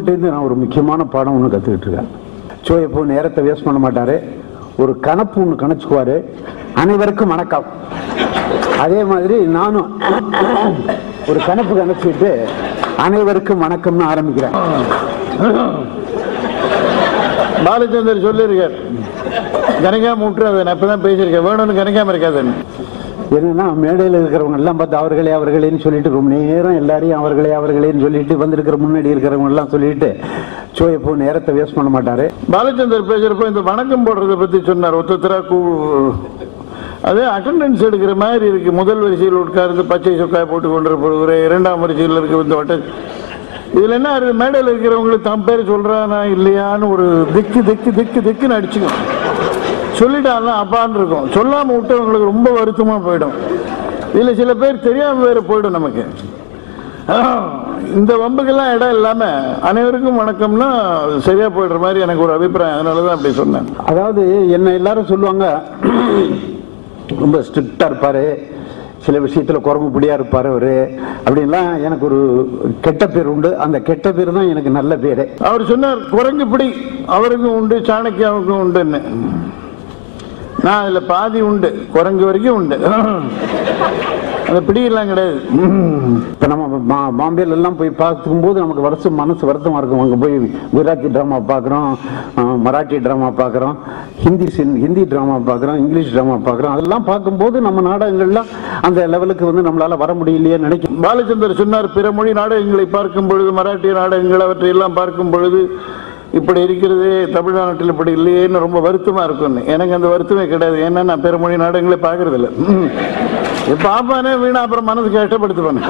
சோகிட்டேருந்து நான் ஒரு முக்கியமான பாடம் ஒன்று கற்றுக்கிட்டு இருக்கேன். சோ எப்போ நேரத்தை வேஸ்ட் பண்ண மாட்டாரு, ஒரு கணப்பு ஒன்று கணச்சுக்குவாரு, அனைவருக்கும் வணக்கம். அதே மாதிரி நானும் ஒரு கணப்பு கணச்சிட்டு அனைவருக்கும் வணக்கம்னு ஆரம்பிக்கிறேன். பாலச்சந்தர் சொல்லியிருக்கார், கணக்காம விட்டுறாது. நான் இப்பதான் பேசியிருக்கேன், வேணும்னு கணக்காம இருக்காதுன்னு. என்னன்னா மேடையில் இருக்கிறவங்க எல்லாம் பார்த்து அவர்களே அவர்களேன்னு சொல்லிட்டு ரொம்ப நேரம் எல்லாரையும் அவர்களே அவர்களேன்னு சொல்லிட்டு வந்திருக்கிற முன்னாடி இருக்கிறவங்க எல்லாம் சொல்லிட்டு சோ எப்போ நேரத்தை வேஸ்ட் பண்ண மாட்டாரு. பாலச்சந்தர் பேசுறப்ப இந்த வணக்கம் போடுறத பத்தி சொன்னார். ஒருத்தரா அதே அட்டண்டன்ஸ் எடுக்கிற மாதிரி இருக்கு. முதல் வரிசையில் உட்கார்ந்து பச்சை சொக்காய் போட்டு கொண்டிருப்பவர், இரண்டாம் வரிசையில் இருக்க இந்த வட்ட இதுல என்ன மேடையில் இருக்கிறவங்களுக்கு தம் பேர் சொல்றானா இல்லையான்னு ஒரு திக்கு திக்கு திக்கு திக்குன்னு அடிச்சுக்கும். சொல்லிட்டாலும் அப்பான்னு இருக்கும். சொல்லாம விட்டவங்களுக்கு ரொம்ப வருத்தமா போயிடும். இதுல சில பேர் தெரியாம வேற போயிடும் நமக்கு. இந்த வம்புக்கெல்லாம் இடம் இல்லாம அனைவருக்கும் வணக்கம்னா சரியா போயிடுற மாதிரி எனக்கு ஒரு அபிப்பிராயம். அதனாலதான் அப்படி சொன்னேன். அதாவது என்ன எல்லாரும் சொல்லுவாங்க, ரொம்ப ஸ்ட்ரிக்டா இருப்பாரு, சில விஷயத்துல குரங்கு பிடியா இருப்பாரு அவரு அப்படின்லாம். எனக்கு ஒரு கெட்ட பேர் உண்டு. அந்த கெட்ட பேர் தான் எனக்கு நல்ல பேரு. அவர் சொன்னார், குரங்கு பிடி அவருக்கும் உண்டு, சாணக்கியாவுக்கும் உண்டுன்னு. நான் அதுல பாதி உண்டு, குரங்கு வரைக்கும் உண்டு. அந்த பிடியெல்லாம் கிடையாது. இப்ப நம்ம பாம்பேல எல்லாம் போய் பார்க்கும் போது நமக்கு மனசு வருத்தமா இருக்கும். அங்க போய் குஜராத்தி டிராமா பாக்குறோம், மராட்டி டிராமா பாக்குறோம், ஹிந்தி டிராமா பாக்குறோம், இங்கிலீஷ் டிராமா பாக்குறோம். அதெல்லாம் பார்க்கும்போது நம்ம நாடகங்கள்லாம் அந்த லெவலுக்கு வந்து நம்மளால வர முடியலையே நினைக்கும். பாலச்சந்தர் சொன்னார், பிற மொழி நாடகங்களை பார்க்கும் பொழுது, மராட்டிய நாடகங்கள் அவற்றை எல்லாம் பார்க்கும் பொழுது இப்படி இருக்கிறது தமிழ்நாட்டில் இப்படி இல்லையேன்னு ரொம்ப வருத்தமா இருக்கும்னு. எனக்கு அந்த வருத்தமே கிடையாது. ஏன்னா நான் பிற மொழி நாடகங்களே பாக்குறது இல்லை. பாப்பானே வீணா அப்புறம் மனசுக்கு கஷ்டப்படுத்துவேன்.